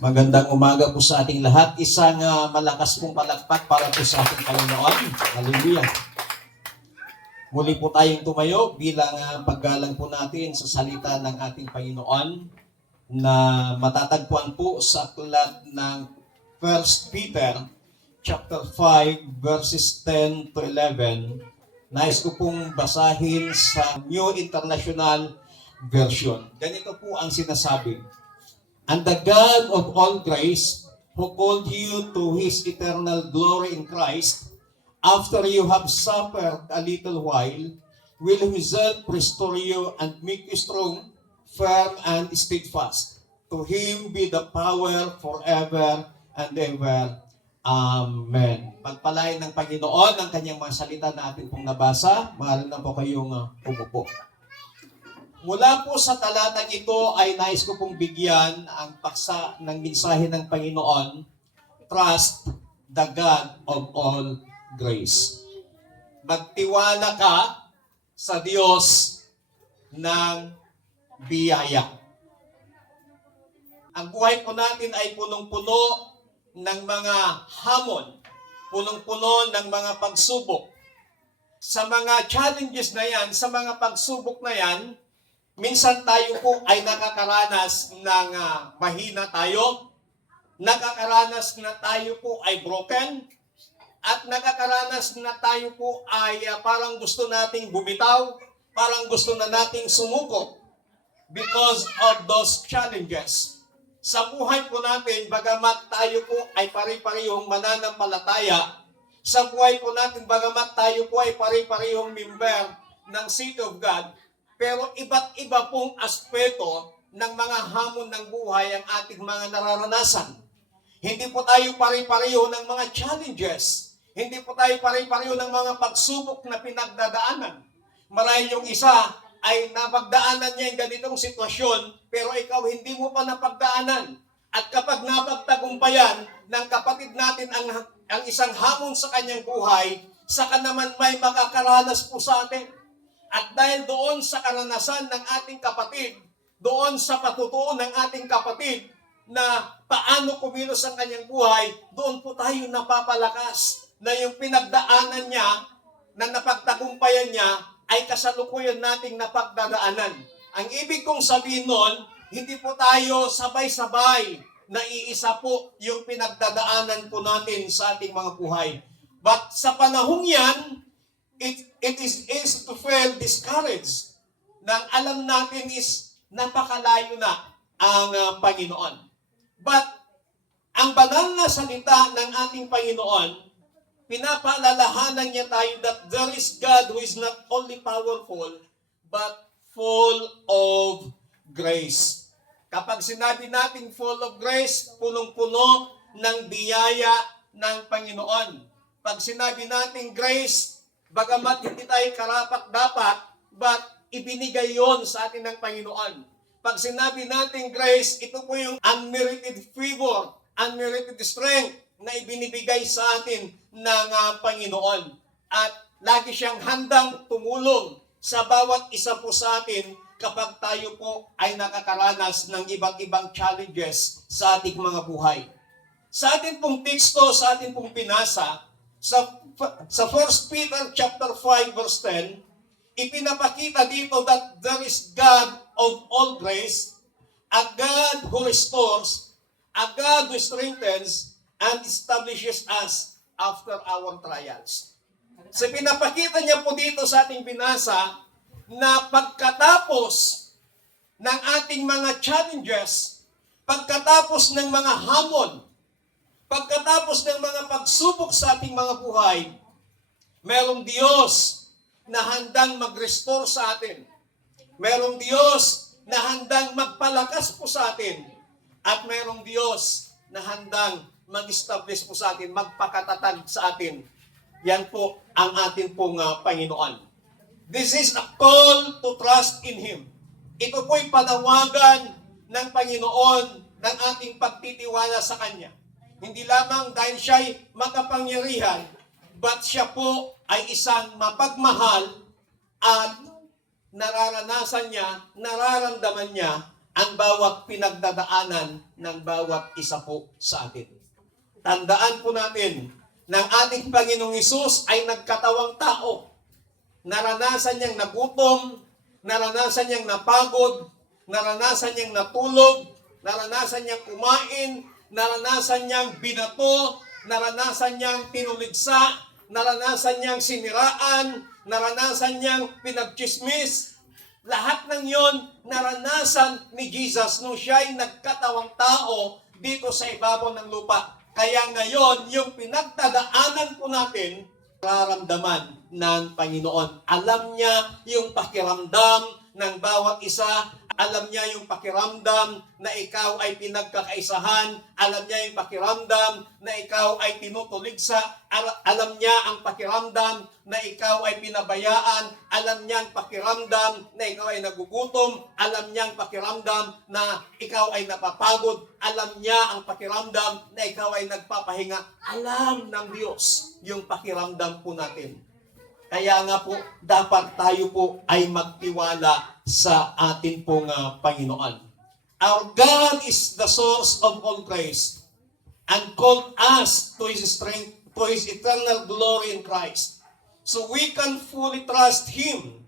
Magandang umaga po sa ating lahat. Isang malakas pong palakpak para po sa ating Panginoon. Hallelujah. Muli po tayong tumayo bilang paggalang po natin sa salita ng ating Panginoon na matatagpuan po sa aklat ng 1 Peter chapter 5 verses 10 to 11. Nais ko pong basahin sa New International Version. Ganito po ang sinasabi. And the God of all grace, who called you to His eternal glory in Christ, after you have suffered a little while, will Himself restore you and make you strong, firm, and steadfast. To Him be the power forever and ever. Amen. Pagpalain ng Panginoon ang kanyang mga salita na atin pong nabasa. Maaari na po kayong umupo. Mula po sa talatang ito ay nais ko pong bigyan ang paksa ng mensahe ng Panginoon, Trust the God of all grace. Magtiwala ka sa Diyos ng biyaya. Ang buhay po natin ay punong-puno ng mga hamon, punong-puno ng mga pagsubok. Sa mga challenges na yan, sa mga pagsubok na yan, minsan tayo po ay nakakaranas ng mahina tayo, nakakaranas na tayo po ay broken, at nakakaranas na tayo po ay parang gusto nating bumitaw, parang gusto na nating sumuko because of those challenges. Sa buhay po natin, bagamat tayo po ay pare-parehong mananampalataya, sa buhay po natin, bagamat tayo po ay pare-parehong member ng City of God, pero iba't iba pong aspeto ng mga hamon ng buhay ang ating mga nararanasan. Hindi po tayo pare-pareho ng mga challenges. Hindi po tayo pare-pareho ng mga pagsubok na pinagdadaanan. Marahil yung isa ay napagdaanan niya yung ganitong sitwasyon, pero ikaw hindi mo pa napagdaanan. At kapag napagtagumpayan ng kapatid natin ang isang hamon sa kanyang buhay, saka naman may makakaranas po sa atin. At dahil doon sa karanasan ng ating kapatid, doon sa patutuon ng ating kapatid na paano kumilos ang kanyang buhay, doon po tayo napapalakas na yung pinagdaanan niya, na napagtagumpayan niya, ay kasalukuyan nating napagdadaanan. Ang ibig kong sabihin noon, hindi po tayo sabay-sabay na iisa po yung pinagdadaanan po natin sa ating mga buhay. But sa panahong yan, it is easy to feel discouraged. Nang alam natin is napakalayo na ang Panginoon. But ang banal na salita ng ating Panginoon, pinapaalalahanan niya tayo that there is God who is not only powerful, but full of grace. Kapag sinabi natin full of grace, punong-puno ng biyaya ng Panginoon. Pag sinabi natin grace, bagamat hindi tayo karapat-dapat, but ibinigay yon sa atin ng Panginoon. Pag sinabi natin grace, ito po yung unmerited favor, unmerited strength na ibinibigay sa atin ng Panginoon. At lagi siyang handang tumulong sa bawat isa po sa atin kapag tayo po ay nakakaranas ng iba't ibang challenges sa ating mga buhay. Sa ating pong teksto, sa ating pong pinasa, sa 1 Peter chapter 5 verse 10, ipinapakita dito that there is God of all grace, a God who restores, a God who strengthens and establishes us after our trials. So pinapakita niya po dito sa ating binasa na pagkatapos ng ating mga challenges, pagkatapos ng mga hamon, pagkatapos ng mga pagsubok sa ating mga buhay, merong Diyos na handang mag-restore sa atin. Merong Diyos na handang magpalakas po sa atin. At merong Diyos na handang mag-establish po sa atin, magpakatatag sa atin. Yan po ang atin pong Panginoon. This is a call to trust in Him. Ito po'y panawagan ng Panginoon ng ating pagtitiwala sa Kanya. Hindi lamang dahil siya'y makapangyarihan, but siya po ay isang mapagmahal at nararanasan niya, nararamdaman niya ang bawat pinagdadaanan ng bawat isa po sa atin. Tandaan po natin na ang ating Panginoong Hesus ay nagkatawang tao. Naranasan niyang nagutom, naranasan niyang napagod, naranasan niyang natulog, naranasan niyang kumain, naranasan niyang binato, naranasan niyang tinuligsa, naranasan niyang siniraan, naranasan niyang pinagchismis. Lahat ng yon naranasan ni Jesus nung siya ay nagkatawang tao dito sa ibabaw ng lupa. Kaya ngayon, yung pinagdadaanan po natin, nararamdaman ng Panginoon. Alam niya yung pakiramdam ng bawat isa. Alam niya yung pakiramdam na ikaw ay pinagkakaisahan. Alam niya yung pakiramdam na ikaw ay tinutuligsa. Alam niya ang pakiramdam na ikaw ay pinabayaan. Alam niya ang pakiramdam na ikaw ay nagugutom. Alam niya ang pakiramdam na ikaw ay napapagod. Alam niya ang pakiramdam na ikaw ay nagpapahinga. Alam ng Diyos yung pakiramdam po natin. Kaya nga po, dapat tayo po ay magtiwala sa atin pong Panginoon. Our God is the source of all grace and called us to His strength, to His eternal glory in Christ. So we can fully trust Him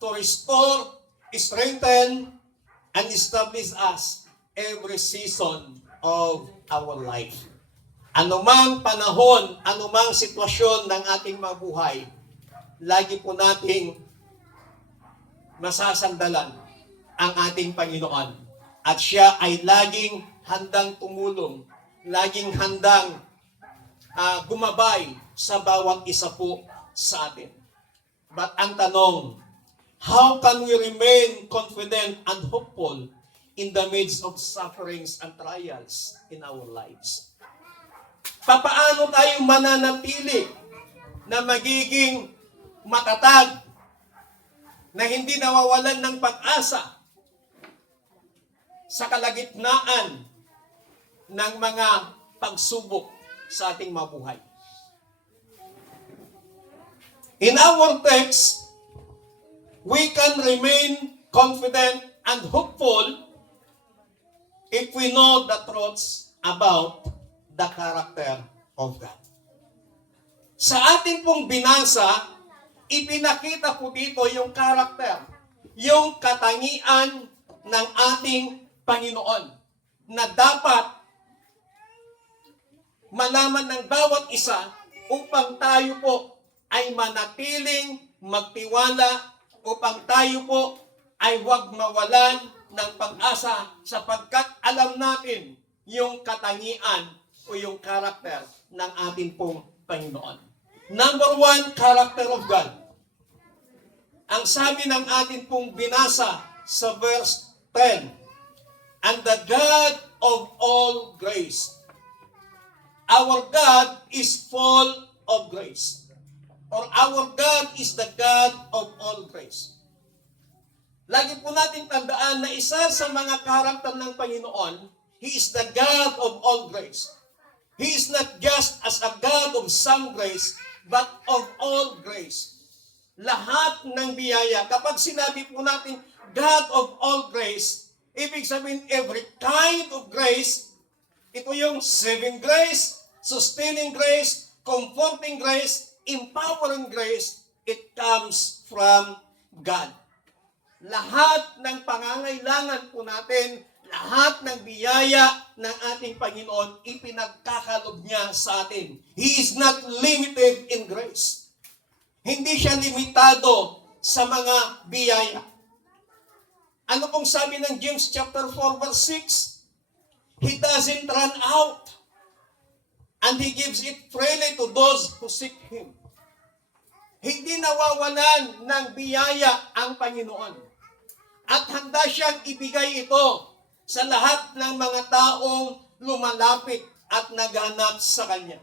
to restore, strengthen, and establish us every season of our life. Anumang panahon, anumang sitwasyon ng ating mga buhay, lagi po nating masasandalan ang ating Panginoon. At siya ay laging handang tumulong, laging handang gumabay sa bawat isa po sa atin. But ang tanong, how can we remain confident and hopeful in the midst of sufferings and trials in our lives? Papaano tayo mananatili na magiging matatag, na hindi nawawalan ng pag-asa sa kalagitnaan ng mga pagsubok sa ating mabuhay? In our text, we can remain confident and hopeful if we know the truths about the character of God. Sa ating pong binasa, ipinakita po dito yung karakter, yung katangian ng ating Panginoon na dapat malaman ng bawat isa upang tayo po ay manatiling magtiwala, upang tayo po ay huwag mawalan ng pag-asa sapagkat alam natin yung katangian o yung karakter ng ating pong Panginoon. Number one, character of God. Ang sabi ng atin pong binasa sa verse 10, and the God of all grace. Our God is full of grace. Or our God is the God of all grace. Lagi po natin tandaan na isa sa mga karakter ng Panginoon, He is the God of all grace. He is not just as a God of some grace, but of all grace. Lahat ng biyaya. Kapag sinabi po natin God of all grace, ibig sabihin every kind of grace, ito yung saving grace, sustaining grace, comforting grace, empowering grace, it comes from God. Lahat ng pangangailangan po natin, lahat ng biyaya ng ating Panginoon, ipinagkakalob niya sa atin. He is not limited in grace. Hindi siya limitado sa mga biyaya. Ano pong sabi ng James chapter 4 verse 6? He doesn't run out, and He gives it freely to those who seek Him. Hindi nawawalan ng biyaya ang Panginoon. At handa siyang ibigay ito sa lahat ng mga taong lumalapit at naghanap sa Kanya.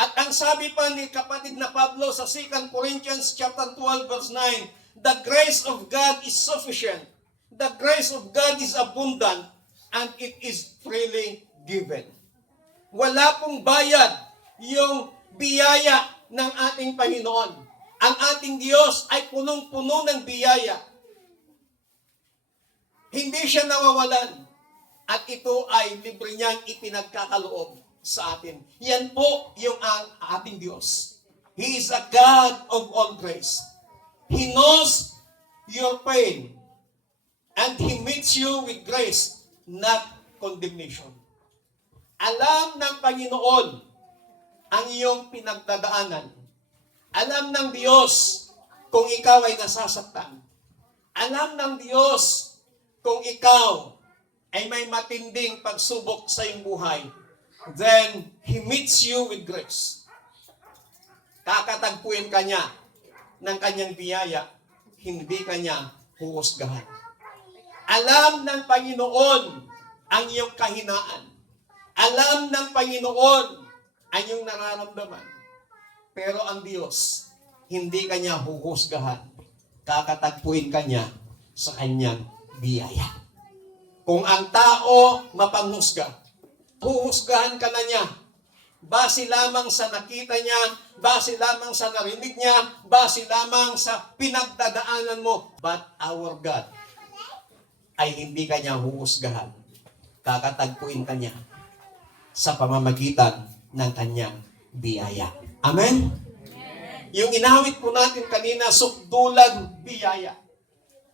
At ang sabi pa ni kapatid na Pablo sa 2 Corinthians chapter 12 verse 9, the grace of God is sufficient. The grace of God is abundant and it is freely given. Wala pong bayad yung biyaya ng ating Panginoon. Ang ating Diyos ay punong-puno ng biyaya. Hindi siya nawawalan. At ito ay libre niyang ipinagkakaloob sa atin. Yan po yung ang ating Diyos. He is a God of all grace. He knows your pain. And He meets you with grace, not condemnation. Alam ng Panginoon ang iyong pinagdadaanan. Alam ng Diyos kung ikaw ay nasasaktan. Alam ng Diyos kung ikaw ay may matinding pagsubok sa iyong buhay. Then, He meets you with grace. Kakatagpuin ka niya ng kanyang biyaya, hindi ka niya huhusgahan. Alam ng Panginoon ang iyong kahinaan. Alam ng Panginoon ang iyong nararamdaman. Pero ang Diyos, hindi ka niya huhusgahan. Kakatagpuin ka niya sa kanyang biyaya. Kung ang tao mapanghusga, huhusgahan ka na niya. Base lamang sa nakita niya, base lamang sa narinig niya, base lamang sa pinagdadaanan mo. But our God ay hindi ka niya huhusgahan. Kakatagpuin ka niya sa pamamagitan ng kanyang biyaya. Amen? Yung inawit po natin kanina, sukdulang biyaya,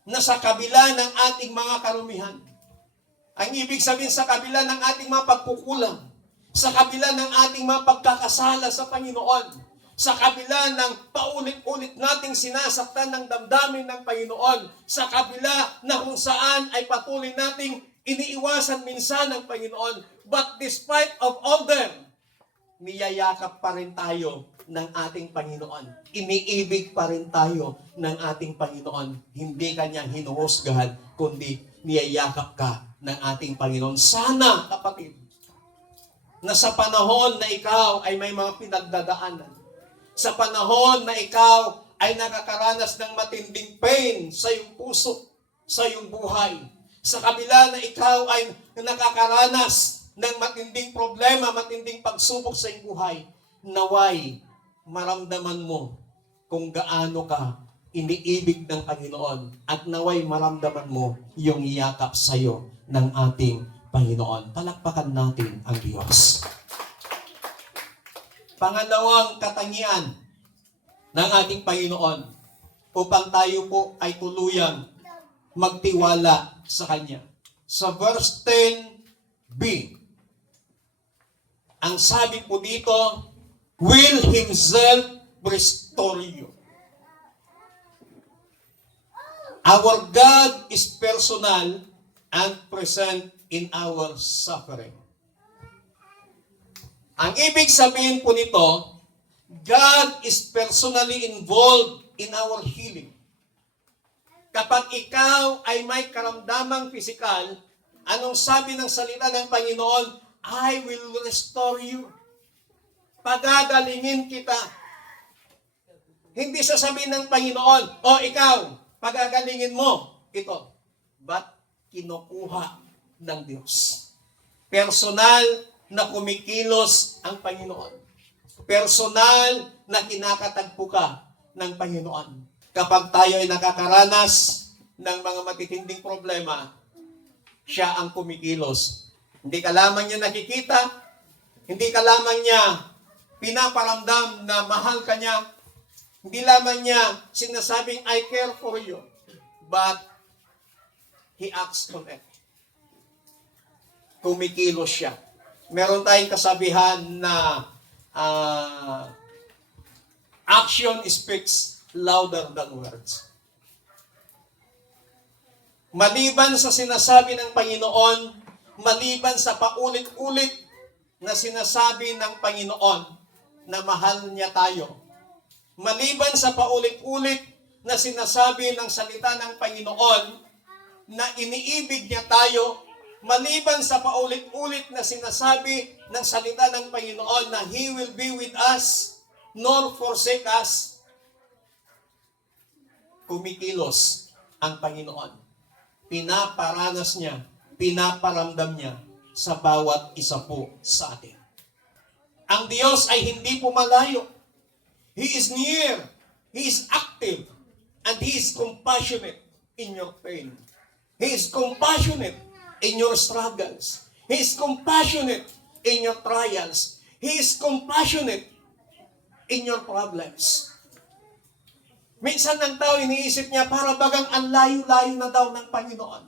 na sa kabila ng ating mga karumihan. Ang ibig sabihin sa kabila ng ating mga pagkukulang, sa kabila ng ating mga pagkakasala sa Panginoon, sa kabila ng paulit-ulit nating sinasaktan ng damdamin ng Panginoon, sa kabila na kung saan ay patuloy nating iniiwasan minsan ng Panginoon, but despite of all them, niyayakap pa rin tayo ng ating Panginoon. Iniibig pa rin tayo ng ating Panginoon. Hindi kanya hinuhusgahan, kundi niyayakap ka ng ating Panginoon. Sana, kapatid, na sa panahon na ikaw ay may mga pinagdadaanan, sa panahon na ikaw ay nakakaranas ng matinding pain sa iyong puso, sa iyong buhay, sa kabila na ikaw ay nakakaranas ng matinding problema, matinding pagsubok sa iyong buhay, naway maramdaman mo kung gaano ka iniibig ng Panginoon at naway maramdaman mo yung iyakap sa iyo ng ating Panginoon. Palakpakan natin ang Diyos. Pangalawang katangian ng ating Panginoon upang tayo po ay tuluyang magtiwala sa Kanya. Sa verse 10b, ang sabi po dito, will Himself restore you. Our God is personal and present in our suffering. Ang ibig sabihin po nito, God is personally involved in our healing. Kapag ikaw ay may karamdamang pisikal, anong sabi ng salita ng Panginoon? I will restore you. Pagagalingin kita. Hindi sasabihin ng Panginoon, o ikaw, pagagalingin mo ito. But kinukuha ng Diyos. Personal na kumikilos ang Panginoon. Personal na kinakatagpo ka ng Panginoon. Kapag tayo ay nakakaranas ng mga matitinding problema, siya ang kumikilos. Hindi ka lamang niya nakikita, hindi ka lamang niya pinaparamdam na mahal ka niya, hindi lamang niya sinasabing, I care for you, but He acts on it. Kumikilos siya. Meron tayong kasabihan na action speaks louder than words. Maliban sa sinasabi ng Panginoon, maliban sa paulit-ulit na sinasabi ng Panginoon na mahal niya tayo, maliban sa paulit-ulit na sinasabi ng salita ng Panginoon na iniibig niya tayo, maliban sa paulit-ulit na sinasabi ng salita ng Panginoon na He will be with us, nor forsake us, kumikilos ang Panginoon. Pinaparanas niya, pinaparamdam niya sa bawat isa po sa atin. Ang Diyos ay hindi po malayo. He is near, He is active, and He is compassionate in your pain. He is compassionate in your struggles. He is compassionate in your trials. He is compassionate in your problems. Minsan ng tao iniisip niya, para bagang ang layo-layo na daw ng Panginoon.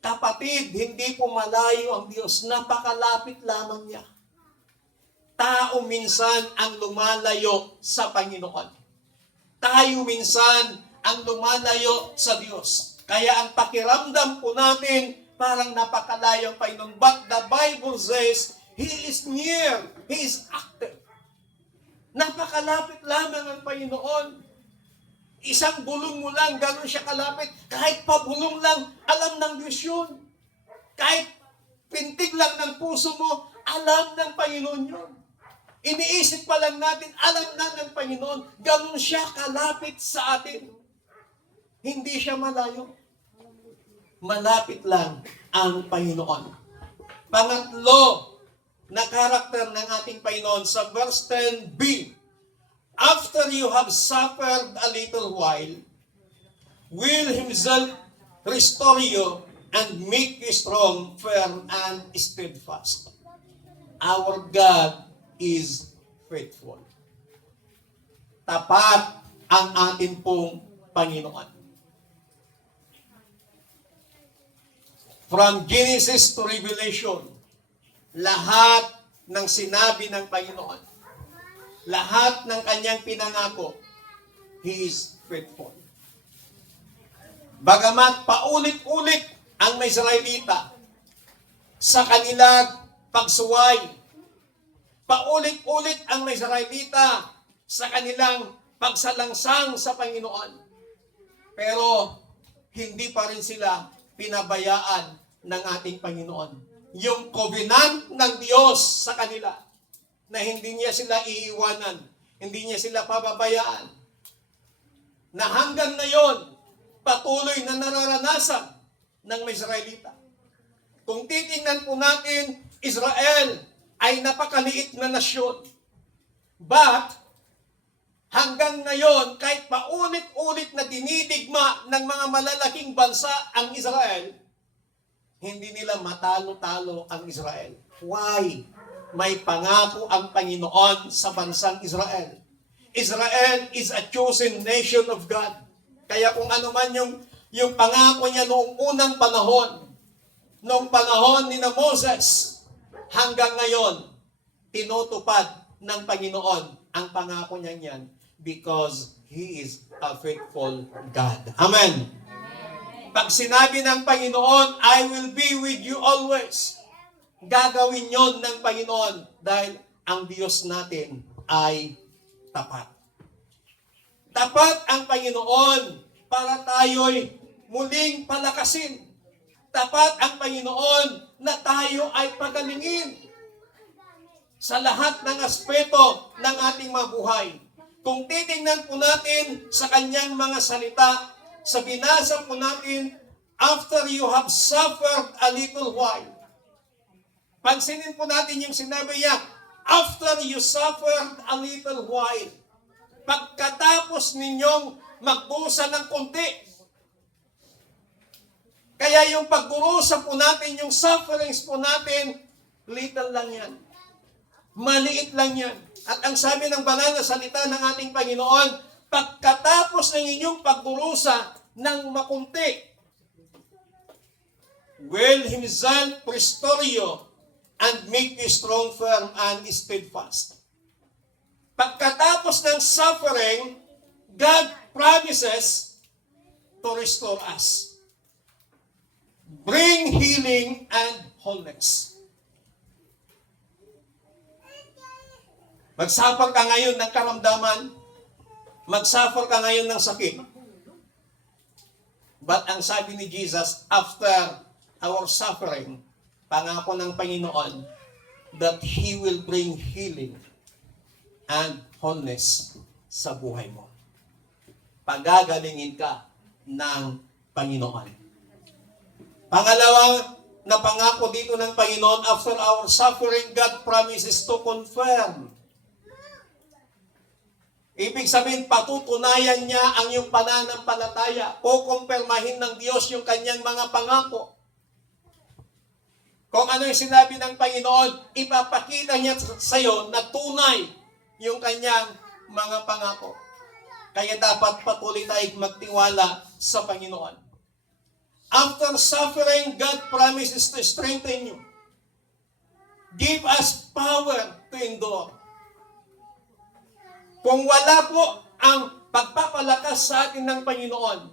Kapatid, hindi po malayo ang Diyos. Napakalapit lamang niya. Tao minsan ang lumalayo sa Panginoon. Tayo minsan ang lumalayo sa Diyos. Kaya ang pakiramdam po natin, parang napakalayo ang Panginoon. But the Bible says, He is near. He is active. Napakalapit lamang ang Panginoon. Isang bulong mo lang, gano'n siya kalapit. Kahit pabulong lang, alam ng Diyos yun. Kahit pintig lang ng puso mo, alam ng Panginoon yun. Iniisip pa lang natin, alam na ng Panginoon, gano'n siya kalapit sa atin. Hindi siya malayo. Malapit lang ang Panginoon. Pangatlo na karakter ng ating Panginoon sa verse 10b, after you have suffered a little while, will Himself restore you and make you strong, firm, and steadfast. Our God is faithful. Tapat ang atin pong Panginoon. From Genesis to Revelation, lahat ng sinabi ng Panginoon, lahat ng kanyang pinangako, He is faithful. Bagamat paulit-ulit ang mga Israelita sa kanilang pagsuway, paulit-ulit ang mga Israelita sa kanilang pagsalangsang sa Panginoon, pero hindi pa rin sila pinabayaan ng ating Panginoon. Yung covenant ng Diyos sa kanila, na hindi niya sila iiwanan, hindi niya sila pababayaan, na hanggang ngayon, patuloy na nararanasan ng mga Israelita. Kung titingnan po natin, Israel ay napakaliit na nasyon. But, hanggang ngayon, kahit paulit-ulit na dinidigma ng mga malalaking bansa ang Israel, hindi nila matalo-talo ang Israel. Why? May pangako ang Panginoon sa bansang Israel. Israel is a chosen nation of God. Kaya kung ano man yung pangako niya noong unang panahon, noong panahon ni Moses, hanggang ngayon, tinutupad ng Panginoon ang pangako niya niyan because He is a faithful God. Amen. Pag sinabi ng Panginoon, I will be with you always, gagawin yon ng Panginoon dahil ang Diyos natin ay tapat. Tapat ang Panginoon para tayo'y muling palakasin. Tapat ang Panginoon na tayo ay pagalingin sa lahat ng aspeto ng ating mabuhay. Kung titingnan po natin sa kanyang mga salita, sa binasa po natin, after you have suffered a little while, pansinin po natin yung sinabi niya, after you suffered a little while, pagkatapos ninyong magbusa ng konti. Kaya yung pagburusa po natin, yung sufferings po natin, little lang yan. Maliit lang yan. At ang sabi ng banal na salita ng ating Panginoon, pagkatapos ng inyong pagburusa ng makunti, will Himself restore you and make you strong, firm, and steadfast. Pagkatapos ng suffering, God promises to restore us. Bring healing and wholeness. Magsuffer ka ngayon ng karamdaman, magsuffer ka ngayon ng sakit. But ang sabi ni Jesus, after our suffering, pangako ng Panginoon that He will bring healing and wholeness sa buhay mo. Pagagalingin ka ng Panginoon. Pangalawang na pangako dito ng Panginoon, after our suffering, God promises to confirm. Ibig sabihin, patutunayan niya ang iyong pananampalataya. Kukumpirmahin ng Diyos yung kanyang mga pangako. Kung ano yung sinabi ng Panginoon, ipapakita niya sa iyo na tunay yung kanyang mga pangako. Kaya dapat patuloy tayong magtiwala sa Panginoon. After suffering, God promises to strengthen you. Give us power to endure. Kung wala po ang pagpapalakas sa atin ng Panginoon,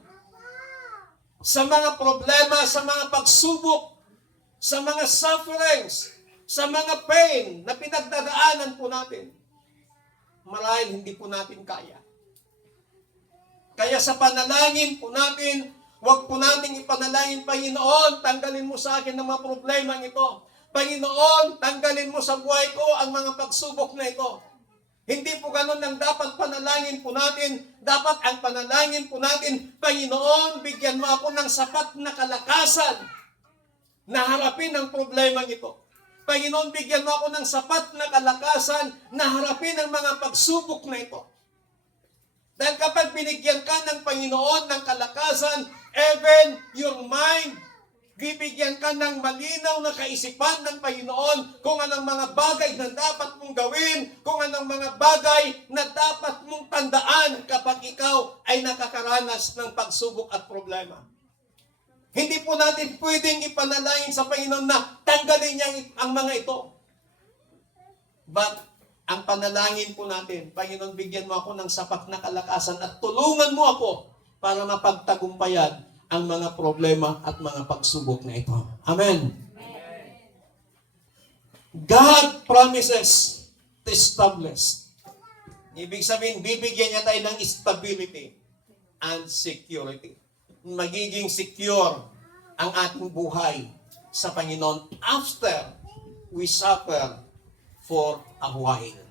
sa mga problema, sa mga pagsubok, sa mga sufferings, sa mga pain na pinagdadaanan po natin, marahil hindi po natin kaya. Kaya sa panalangin po natin, huwag po nating ipanalangin, Panginoon, tanggalin mo sa akin ang mga problema ito. Panginoon, tanggalin mo sa buhay ko ang mga pagsubok na ito. Hindi po ganun ang dapat panalangin po natin. Dapat ang panalangin po natin, Panginoon, bigyan mo ako ng sapat na kalakasan na harapin ang problema ito. Panginoon, bigyan mo ako ng sapat na kalakasan na harapin ang mga pagsubok na ito. Dahil kapag binigyan ka ng Panginoon ng kalakasan, even your mind, bibigyan ka ng malinaw na kaisipan ng Panginoon kung anong mga bagay na dapat mong gawin, kung anong mga bagay na dapat mong tandaan kapag ikaw ay nakakaranas ng pagsubok at problema. Hindi po natin pwedeng ipanalangin sa Panginoon na tanggalin niya ang mga ito. But ang panalangin po natin, Panginoon, bigyan mo ako ng sapat na kalakasan at tulungan mo ako para mapagtagumpayan ang mga problema at mga pagsubok na ito. Amen. God promises to establish. Ibig sabihin, bibigyan niya tayo ng stability and security. Magiging secure ang ating buhay sa Panginoon after we suffer for a while.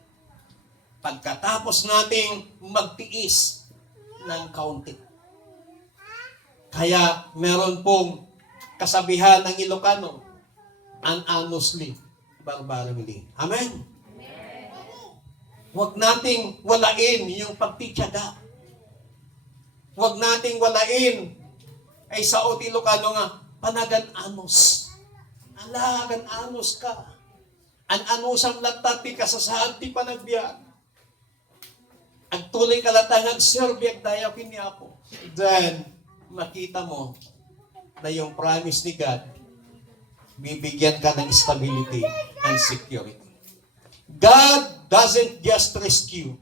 Pagkatapos nating magtiis ng kaunti. Kaya meron pong kasabihan ng Ilocano, unannously, barbarally. Amen? Huwag nating walain yung pagtityaga. Huwag nating walain, ay sa Ilocano nga, panagan-anos. Alagan-anos ka. An-anusang latati ka sa saan ti panagbiyan. Ang tuloy kalatangag serbiak dayaw kiniapo. Then, makita mo na yung promise ni God, bibigyan ka ng stability and security. God doesn't just rescue.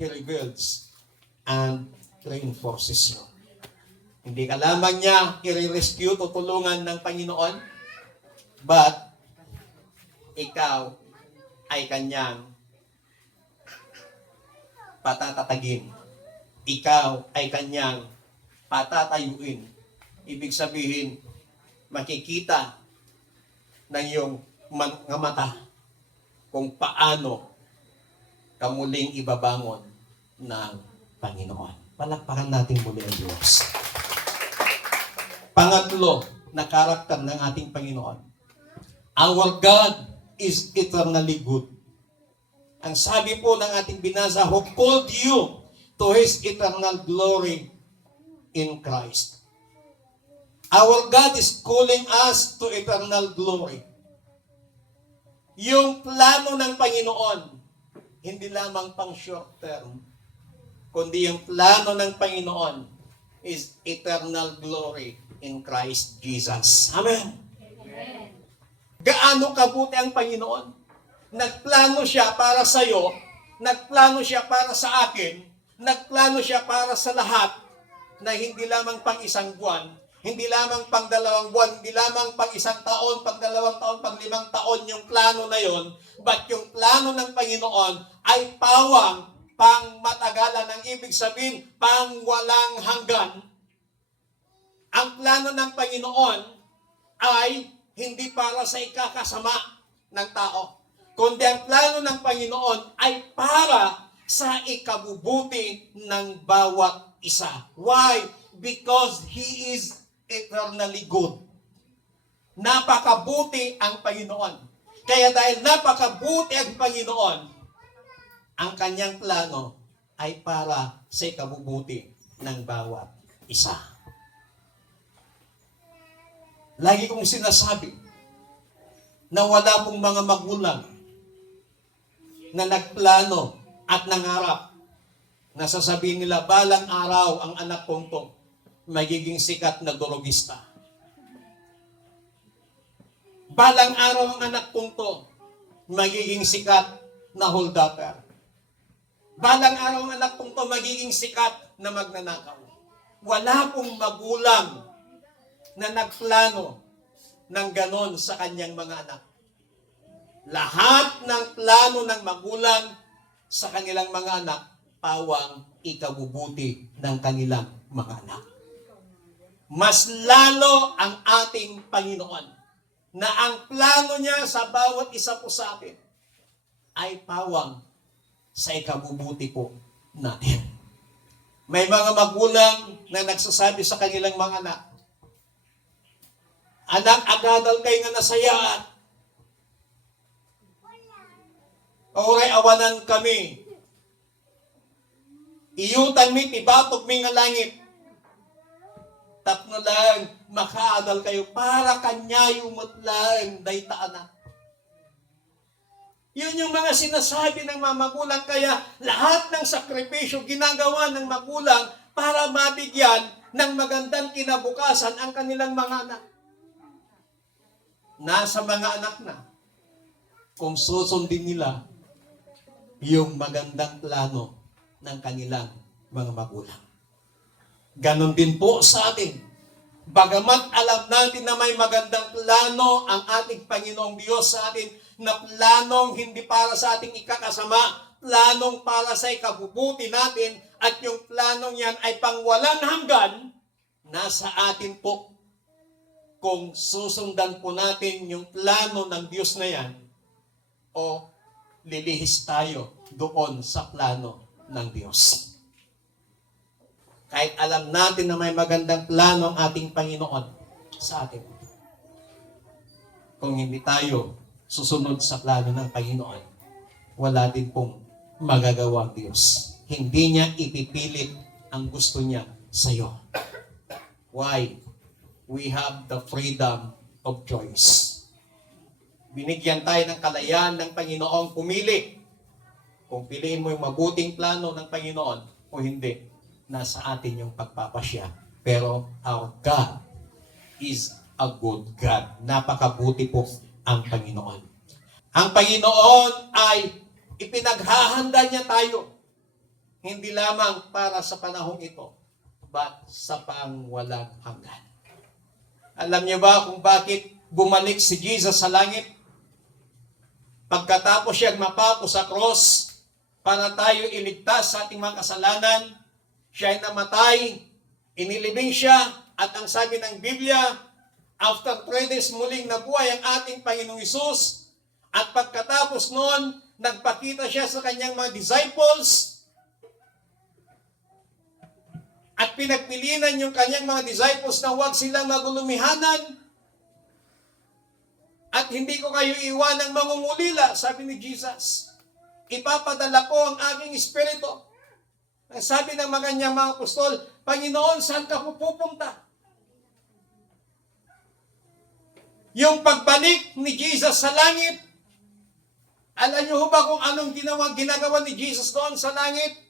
He rebuilds and reinforces you. Hindi ka lamang niya i-rescue, tutulungan ng Panginoon, but ikaw ay kanyang patatatagin. Ikaw ay kanyang patatayuin. Ibig sabihin, makikita ng iyong mga mata kung paano ka muling ibabangon ng Panginoon. Palakpakan natin muli ang Diyos. Pangatlo na karakter ng ating Panginoon. Our God is eternally good. Ang sabi po ng ating binasa, who called you to His eternal glory in Christ. Our God is calling us to eternal glory. Yung plano ng Panginoon, hindi lamang pang short term, kundi yung plano ng Panginoon is eternal glory in Christ Jesus. Amen. Amen. Gaano kabuti ang Panginoon? Nagplano siya para sa iyo, nagplano siya para sa akin, nagplano siya para sa lahat, na hindi lamang pang isang buwan, hindi lamang pang 2 buwan, hindi lamang pang 1 taon, pang 2 taon, pang 5 taon yung plano na yon, but yung plano ng Panginoon ay pawang pang matagalan, ng ibig sabihin, pang walang hanggan. Ang plano ng Panginoon ay hindi para sa ikakasama ng tao, kundi ang plano ng Panginoon ay para sa ikabubuti ng bawat isa. Why? Because He is eternally good. Napakabuti ang Panginoon. Kaya dahil napakabuti ang Panginoon, ang kanyang plano ay para sa ikabubuti ng bawat isa. Lagi kong sinasabi na wala pong mga magulang na nagplano at nangarap na sasabihin nila, balang araw ang anak kong to magiging sikat na drogista. Balang araw ang anak kong to magiging sikat na hold-upper. Balang araw ang anak kong to magiging sikat na magnanakaw. Wala pong magulang na nagplano ng ganon sa kanyang mga anak. Lahat ng plano ng magulang sa kanilang mga anak, pawang ikabubuti ng kanilang mga anak. Mas lalo ang ating Panginoon na ang plano niya sa bawat isa po sa atin ay pawang sa ikabubuti po natin. May mga magulang na nagsasabi sa kanilang mga anak, anak, agadal kayo nga nasayaan. Oray awanan kami. Iyutan mi, tibatog mi nga langit. Tapno lang, makaadal kayo para kanyayo mo't lang, dayta anak. Yun yung mga sinasabi ng mga magulang. Kaya lahat ng sakripisyo ginagawa ng magulang para mabigyan ng magandang kinabukasan ang kanilang mga anak. Nasa mga anak na kung susundin nila yung magandang plano ng kanilang mga magulang. Ganon din po sa atin. Bagamat alam natin na may magandang plano ang ating Panginoong Diyos sa atin, na planong hindi para sa ating ikakasama, planong para sa ikabubuti natin, at yung planong yan ay pangwalang hanggan, nasa atin po kung susundan po natin yung plano ng Diyos na yan o lilihis tayo doon sa plano ng Diyos. Kahit alam natin na may magandang plano ang ating Panginoon sa atin, kung hindi tayo susunod sa plano ng Panginoon, wala din pong magagawa ang Diyos. Hindi niya ipipilit ang gusto niya sa iyo. Why? We have the freedom of choice. Binigyan tayo ng kalayaan ng Panginoong pumili. Kung piliin mo yung mabuting plano ng Panginoon o hindi, nasa atin yung pagpapasya. Pero our God is a good God. Napakabuti po ang Panginoon. Ang Panginoon ay ipinaghahanda niya tayo. Hindi lamang para sa panahong ito, but sa pangwalang hanggan. Alam niyo ba kung bakit bumalik si Jesus sa langit? Pagkatapos siya mapako sa cross para tayo iligtas sa ating mga kasalanan, siya ay namatay, inilibing siya, at ang sabi ng Biblia, after 3 days muling nabuhay ang ating Panginoong Hesus, at pagkatapos noon, nagpakita siya sa kanyang mga disciples, at pinagpilinan yung kanyang mga disciples na huwag silang magulumihanan, at hindi ko kayo iwanang mangungulila, sabi ni Jesus. Ipapadala ko ang aking espiritu. Ang sabi ng mga kanyang mga apostol, Panginoon, saan ka pupunta? Yung pagbalik ni Jesus sa langit, alam niyo ba kung anong ginagawa ni Jesus doon sa langit?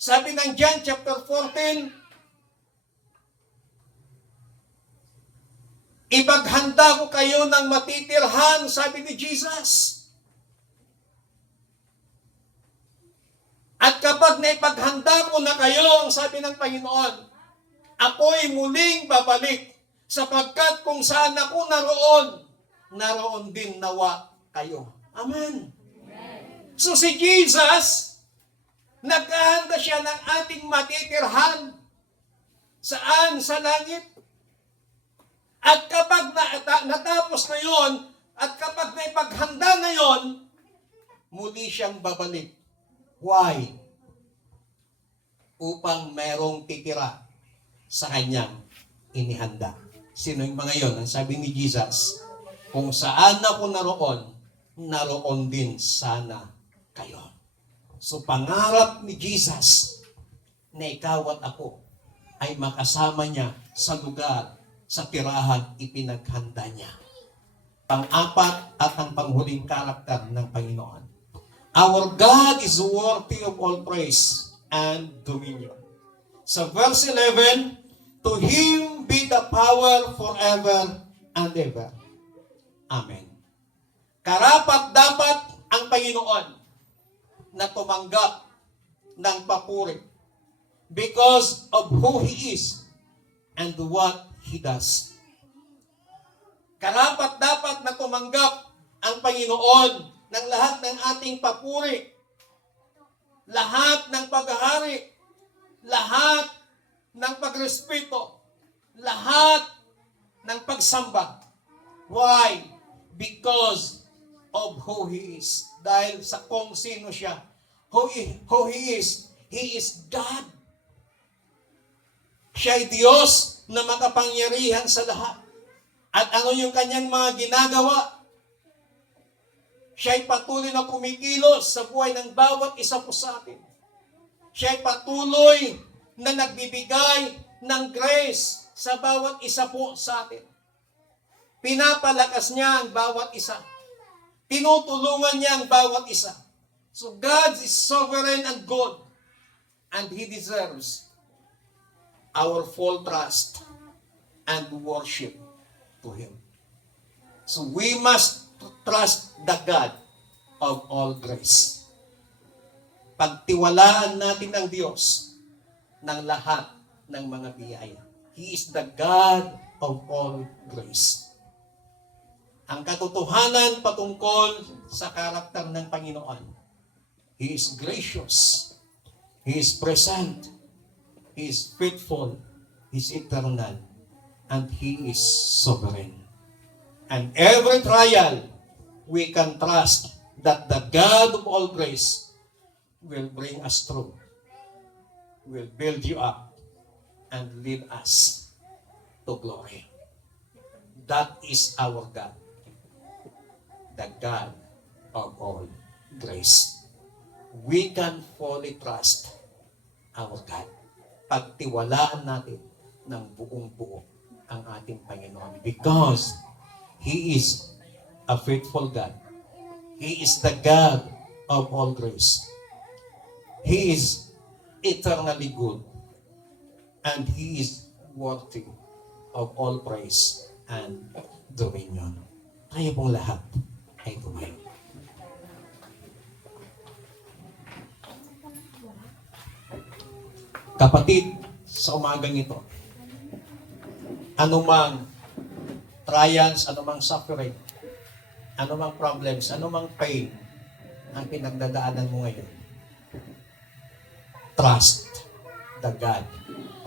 Sabi ng John chapter 14, ipaghanda ko kayo ng matitirhan, sabi ni Jesus. At kapag naipaghanda ko na kayo, ang sabi ng Panginoon, ako'y muling babalik, sapagkat kung saan ako naroon din nawa kayo. Amen. So si Jesus, naghahanda siya ng ating matitirhan. Saan? Sa langit. At kapag natapos na yon, at kapag naipaghanda na yon, muli siyang babalik. Why? Upang merong titira sa kanyang inihanda. Sino yung mga yon? Ang sabi ni Jesus, kung saan ako naroon din sana kayo. So pangarap ni Jesus na ikaw at ako ay makasama niya sa lugar, sa tirahan ipinaghanda niya. Pang-apat at ang panghuling karakter ng Panginoon. Our God is worthy of all praise and dominion. Sa verse 11, to Him be the power forever and ever. Amen. Karapat-dapat ang Panginoon na tumanggap ng papuri because of who He is and what He does. Karapat-dapat na tumanggap ang Panginoon ng lahat ng ating papuri, lahat ng paghahari, lahat ng pagrespeto, lahat ng pagsamba. Why? Because of who He is. Dahil sa kung sino siya. Who He is God. Siya ay Diyos na makapangyarihan sa lahat. At ano yung kanyang mga ginagawa? Siya ay patuloy na kumikilos sa buhay ng bawat isa po sa atin. Siya ay patuloy na nagbibigay ng grace sa bawat isa po sa atin. Pinapalakas niya ang bawat isa. Tinutulungan niya ang bawat isa. So God is sovereign and good, and He deserves our full trust and worship to Him. So we must trust the God of all grace. Pagtiwalaan natin ang Diyos ng lahat ng mga biyaya. He is the God of all grace. Ang katotohanan patungkol sa karakter ng Panginoon. He is gracious. He is present. He is faithful. He is eternal. And He is sovereign. And every trial, we can trust that the God of all grace will bring us through, will build you up, and lead us to glory. That is our God, the God of all grace. We can fully trust our God. Pagtiwalaan natin ng buong-buo ang ating Panginoon because He is a faithful God. He is the God of all grace. He is eternally good. And He is worthy of all praise and dominion. Tayo pong lahat ay tumayo. Kapatid, sa umagang ito, anumang trials, anumang suffering, anumang problems, anumang pain ang pinagdadaanan mo ngayon, trust the God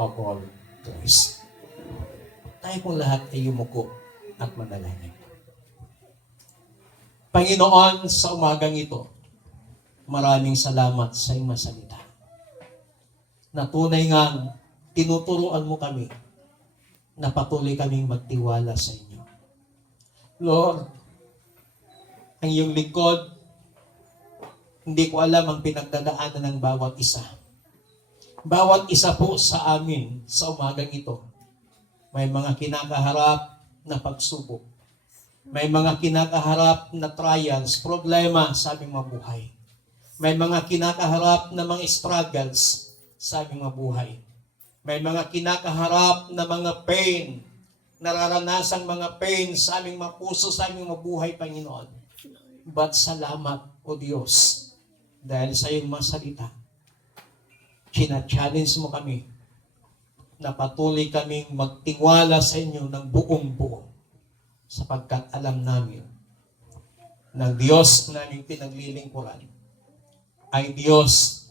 of all grace. Tayo pong lahat ay yumuko at manalangin. Panginoon, sa umagang ito, maraming salamat sa iyong salita. Na tunay ngang tinuturuan mo kami na patuloy kaming magtiwala sa inyo. Lord, ang iyong lingkod, hindi ko alam ang pinagdadaanan ng bawat isa. Bawat isa po sa amin sa umagang ito, may mga kinakaharap na pagsubok. May mga kinakaharap na trials, problema sa aming mabuhay. May mga kinakaharap na mga struggles sa aming mabuhay. May mga kinakaharap na mga pain, nararanasang mga pain sa aming mga puso, sa aming mabuhay, Panginoon. But salamat, O Diyos, dahil sa iyong mga salita, china-challenge mo kami na patuloy kaming magtiwala sa inyo ng buong-buo sapagkat alam namin na Diyos na aming pinaglilingkuran ay Diyos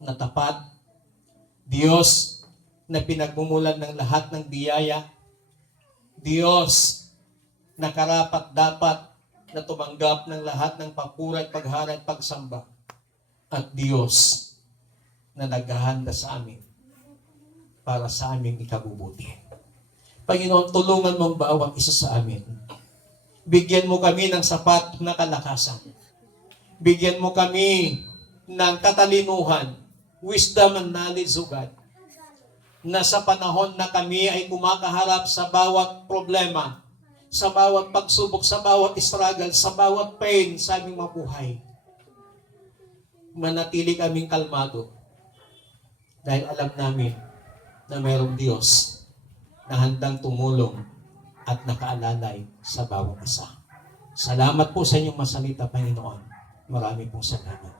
na tapat, Diyos na pinagmumulan ng lahat ng biyaya, Diyos na karapat-dapat na tumanggap ng lahat ng papuri at paghara at pagsamba, at Diyos na naghahanda sa amin para sa aming ikabubuti. Panginoon, tulungan mong bawat isa sa amin. Bigyan mo kami ng sapat na kalakasan. Bigyan mo kami ng katalinuhan, wisdom and knowledge of God, na sa panahon na kami ay kumakaharap sa bawat problema, sa bawat pagsubok, sa bawat struggle, sa bawat pain sa aming mabuhay, manatili kaming kalmado dahil alam namin na mayroong Diyos na handang tumulong at nakaalalay sa bawat isa. Salamat po sa inyong masalita, Panginoon. Marami pong salamat.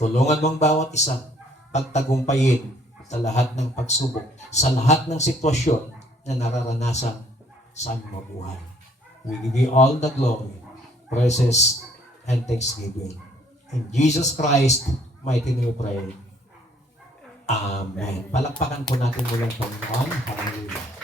Tulungan mo ang bawat isa pagtagumpayin sa lahat ng pagsubok, sa lahat ng sitwasyon na nararanasan sa aming mabuhay. We give you all the glory, praises, and thanksgiving. In Jesus Christ, mighty name we pray. Amen. Palakpakan po natin muli ang Panginoon. Hallelujah.